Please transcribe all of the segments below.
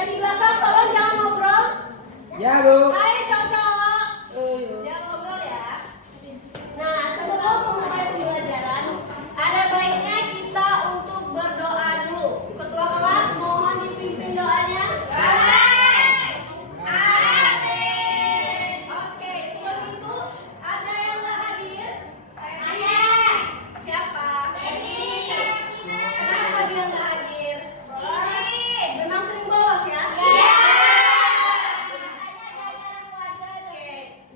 Yang di belakang tolong jangan ngobrol. Ya, Bu. Hai cowok-cowok. Jangan ngobrol ya. Nah, sebelum memulai pembelajaran, ada baiknya kita untuk berdoa dulu. Ketua kelas mohon dipimpin doanya. Oke, sebelum itu ada yang nggak hadir? Siapa? Kenapa dia nggak hadir? Memang sering bolos ya? Oke,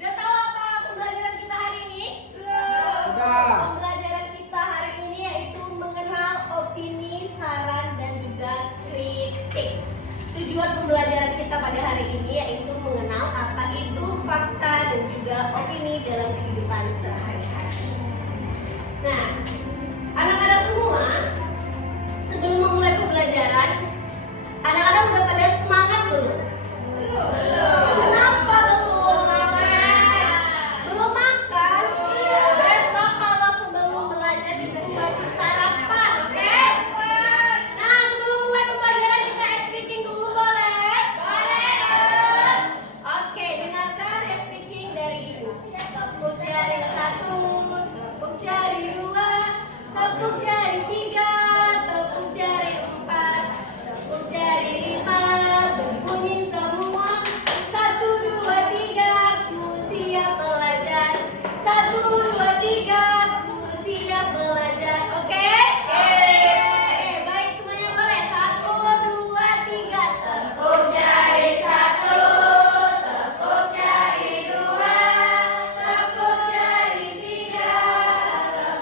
udah tahu apa pembelajaran kita hari ini? Udah. Pembelajaran kita hari ini yaitu mengenal opini, saran, dan juga kritik. Tujuan pembelajaran kita pada hari ini yaitu mengenal apa itu fakta dan juga opini dalam kehidupan sehari-hari. Nah, anak-anak semua, sebelum memulai pembelajaran, anak-anak udah pada semangat belum? Kenapa belum? Belum makan? Besok kalau sebelum belajar itu wajib sarapan, oke? Nah, sebelum mulai pembelajaran kita speaking dulu boleh? Boleh. Oke, dengarkan speaking dari Ibu. Tepuk jari 1, tepuk jari 2, tepuk jari 3, tepuk jari 4, tepuk jari 5, berbunyi semua. 1, 2, 3, aku siap belajar. 1, 2, 3, aku siap belajar. Oke? Baik semuanya boleh. 1, 2, 3, tepuk jari 1, tepuk jari 2, tepuk jari 3,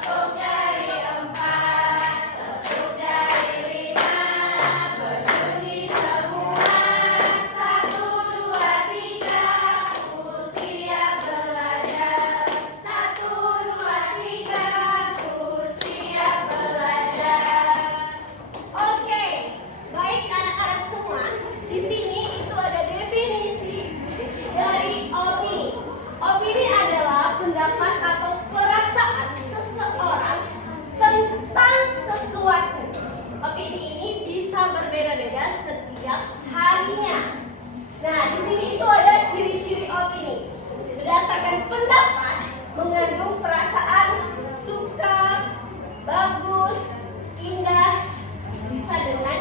tepuk jari 4, tepuk jari 5, berbunyi semua. 1, 2, 3, aku siap belajar. 1, 2, 3, aku siap belajar. Oke, baik anak-anak semua. Di sini itu ada definisi dari opini. Opini adalah pendapat atau perasaan seseorang tentang sesuatu. Opini ini bisa berbeda-beda setiap harinya. Nah, di sini itu ada ciri-ciri opini. Berdasarkan pendapat, mengandung perasaan suka, bagus, indah, bisa dengan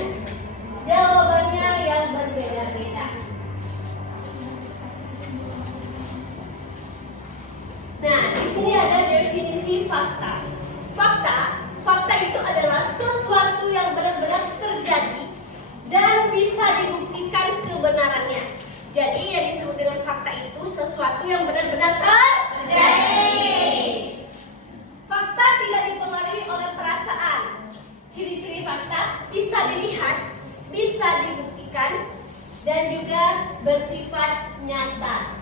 jawabannya yang berbeda-beda. Nah, di sini ada definisi fakta. Fakta itu adalah sesuatu yang benar-benar terjadi dan bisa dibuktikan kebenarannya. Jadi yang disebut dengan fakta itu sesuatu yang benar-benar terjadi. Fakta tidak dipengaruhi oleh perasaan. Ciri-ciri fakta bisa dilihat, bisa dibuktikan, dan juga bersifat nyata.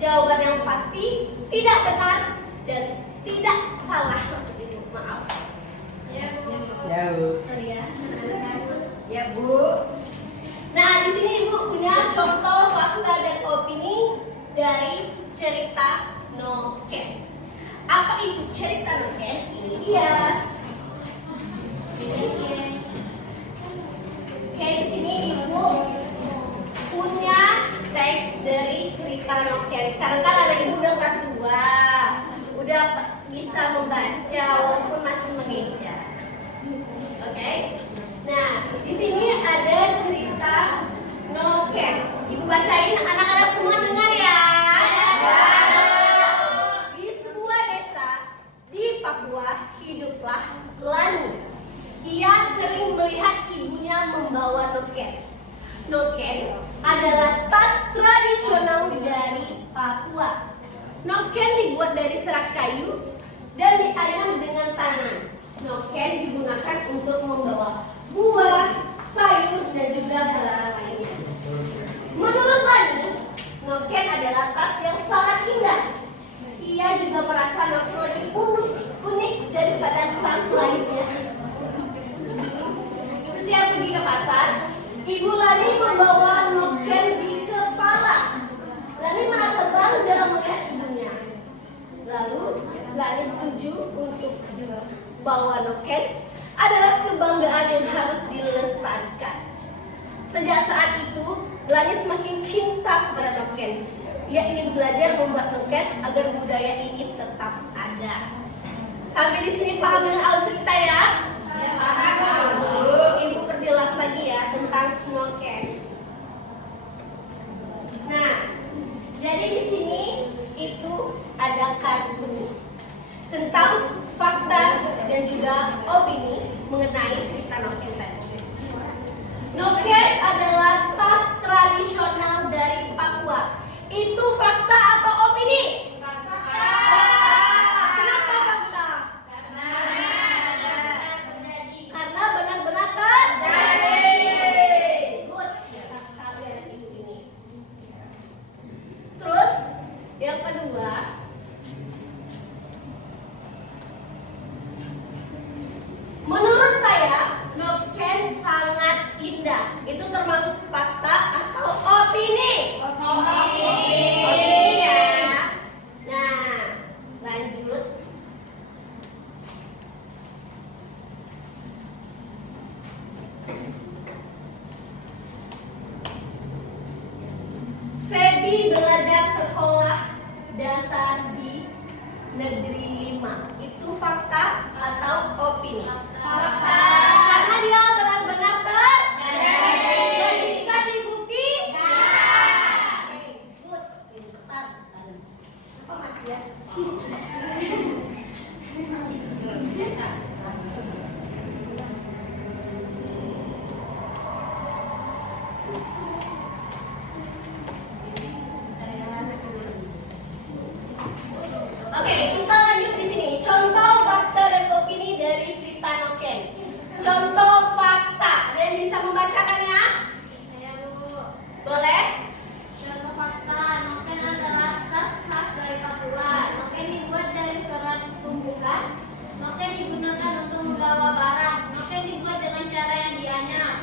Jawaban yang pasti, tidak benar, dan tidak salah maksud itu. Maaf. Ya, Bu. Ya, Bu. Sorry ya. Ya, Bu. Nah, di sini Ibu punya contoh fakta dan opini dari cerita Noken. Apa itu cerita Noken? Ini dia. Oke, di sini Ibu punya teks dari cerita Noken. Sekarang kan ada Ibu udah kelas 2, udah bisa membaca walaupun masih mengeja. Oke. Nah, di sini ada cerita Noken. Ibu bacain, anak-anak semua dengar ya. Di sebuah desa di Papua hiduplah Lani. Ia sering melihat ibunya membawa noken. Noken adalah tas tradisional dari Papua. Noken dibuat dari serat kayu dan dianyam dengan tangan. Noken digunakan untuk membawa buah, sayur, dan juga barang lainnya. Menurut Lani, noken adalah tas yang sangat indah. Ia juga merasa noken lebih unik daripada tas lainnya. Setiap pergi ke pasar, Ibu Lani membawa noken di kepala. Lani merasa bangga melihat ibunya. Lalu, Lani setuju untuk bawa noken adalah kebanggaan yang harus dilestarikan. Sejak saat itu, Lani semakin cinta kepada noken. Ia ingin belajar membuat noken agar budaya ini tetap ada. Sampai di sini paham dengan alur cerita ya? Ya, paham, Bu. Ibu perjelas lagi ya tentang noken. Nah, jadi di sini itu ada kartu tentang fakta dan juga opini mengenai cerita noken tadi. Noken adalah tas tradisional dari Papua. Itu fakta atau opini? Fakta. Kenapa fakta? Karena benar-benar terjadi. Good. Ya, sekali anak ibu ini. Terus yang kedua, menurut saya noken sangat indah. Itu termasuk fakta atau opini? Opini ya. Nah, lanjut. Feby belajar sekolah dasar di Negeri 5. Itu fakta atau opini? Fakta. Karena dia benar-benar terjadi dan bisa dibuktikan. Good. Pintar sekali. Apa mati ya? Oke, kita lanjut di sini. Contoh fakta dan opini dari cerita noken. Contoh fakta. Ada yang bisa membacakannya? Saya Bu. Boleh? Contoh fakta, noken adalah tas khas dari Papua. Noken dibuat dari serat tumbukan. Noken digunakan untuk membawa barang. Noken dibuat dengan cara yang dianyam.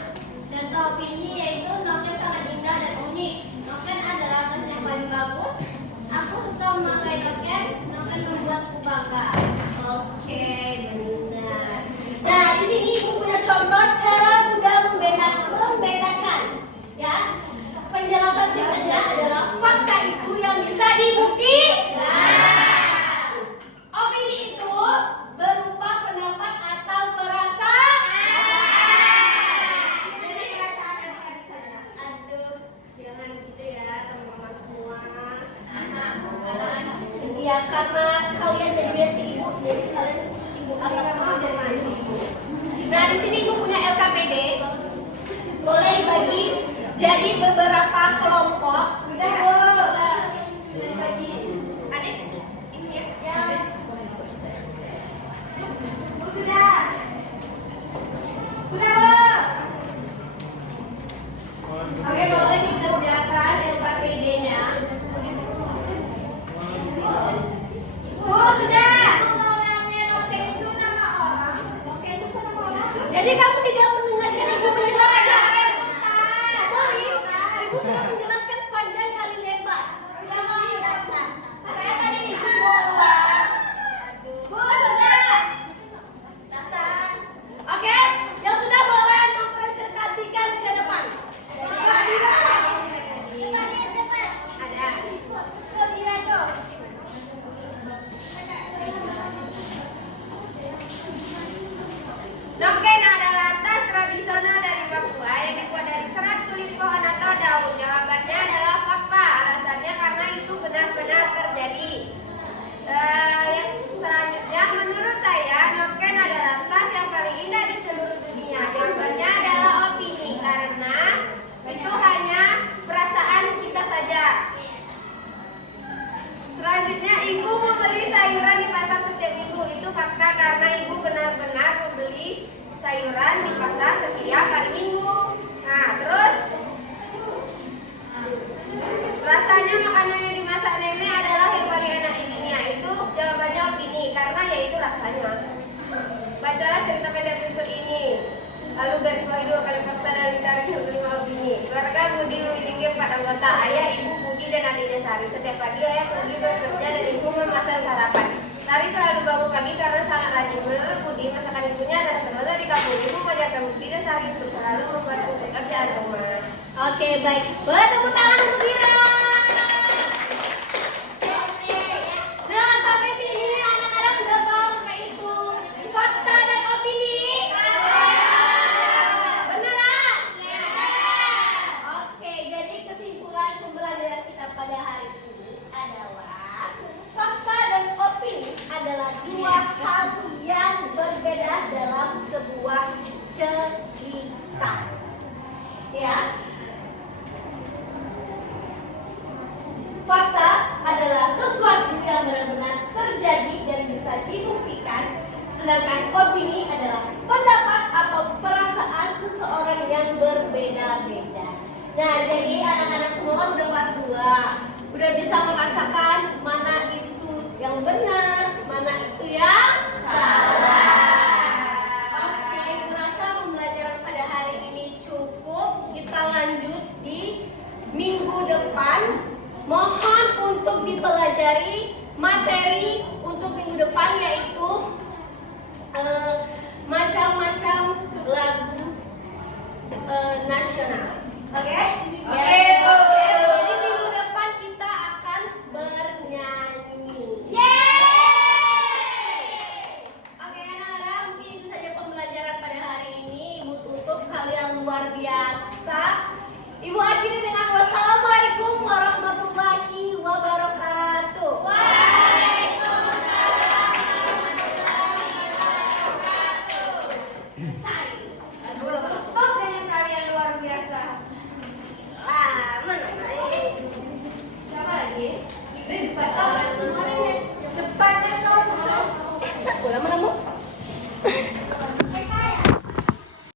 Contoh opini yaitu noken sangat indah dan unik. Noken adalah tas yang paling bagus. Aku suka memakai noken. Noken membuatku bangga. Oke, benar. Nah, di sini ibu punya contoh cara mudah membedakan. Ya, penjelasan singkatnya adalah fakta itu yang bisa dibuktikan. Opini itu berupa pendapat atau perasaan. Jadi perasaan adik-adik saya. Aduh, jangan gitu ya teman-teman semua. Ya karena kalian jadi besti ibu, jadi kalian ibu akan teman-teman ibu. Nah di sini ibu punya LKPD, boleh dibagi jadi beberapa kelompok. Udah bu, dibagi. Adik, ini ya. Sudah. Sudah bu. Oke, boleh dikerjakan LKPD-nya. Bu, sudah. Jadi kamu tidak mendengarkan ibu menjelaskan. Sorry, ibu sudah menjelaskan panjang kali lebar. Saya tadi disuruh keluar. Bu, sudah. Datang. Oke, yang sudah boleh mempresentasikan ke depan. Noken adalah tas tradisional dari Papua yang dibuat dari serat kulit pohon atau daun. Jawabannya adalah fakta. Alasannya karena itu benar-benar terjadi. Yang selanjutnya, menurut saya noken adalah tas yang paling indah di seluruh dunia. Jawabannya adalah opini karena itu hanya perasaan kita saja. Selanjutnya, ibu membeli sayuran di pasar setiap minggu. Itu fakta karena ibu benar-benar membeli sayuran di pasar setiap hari minggu. Nah, terus rasanya makanan yang dimasak nenek adalah yang paling enak di dunia. Itu jawabannya opini karena yaitu rasanya. Bacalah cerita pendek berikut ini. Lalu garis bawahi 2 kali fakta dan ditarik 25 opini. Keluarga Budi memiliki 4 anggota, ayah, ibu, Budi, dan adiknya Sari. Setiap pagi ayah pergi bekerja dan ibu memasak sarapan. Sari selalu bangun pagi karena sangat rajin. Menurut Budi, masakan ibunya adalah sebagai di kampung. Ibu mengajarkan Budi dan Sari untuk selalu membuat kerja Oke, baik. Boleh tepuk tangan untuk Ira. Nah, sampai sini anak-anak sudah paham kayak itu fakta dan opini. Beneran? Oke, jadi kesimpulan pembelajaran kita pada hari ini adalah fakta dan opini adalah dua hal yang berbeda dalam sebuah cerita. Ya. Fakta adalah sesuatu yang benar-benar terjadi dan bisa dibuktikan, sedangkan opini adalah pendapat atau perasaan seseorang yang berbeda-beda. Nah, jadi anak-anak semua kan udah kelas 2, udah bisa merasakan mana itu yang benar, mana itu yang salah. Oke, Ibu rasa pembelajaran pada hari ini cukup. Kita lanjut di minggu depan. Mohon untuk dipelajari materi untuk minggu depan, yaitu macam-macam lagu nasional. Oke? Oke, Bu. Jadi minggu depan kita akan bernyanyi. Oke, anak-anak, mungkin itu saja pembelajaran pada hari ini. Ibu tutup hal yang luar biasa. Ibu akhiri dengan wassalamualaikum warahmatullahi wabarakatuh. Selesai. Tutup dengan kalian luar biasa. Mana? Siapa lagi? Cepat. Cepat kan kau. Ulang mana, Bu?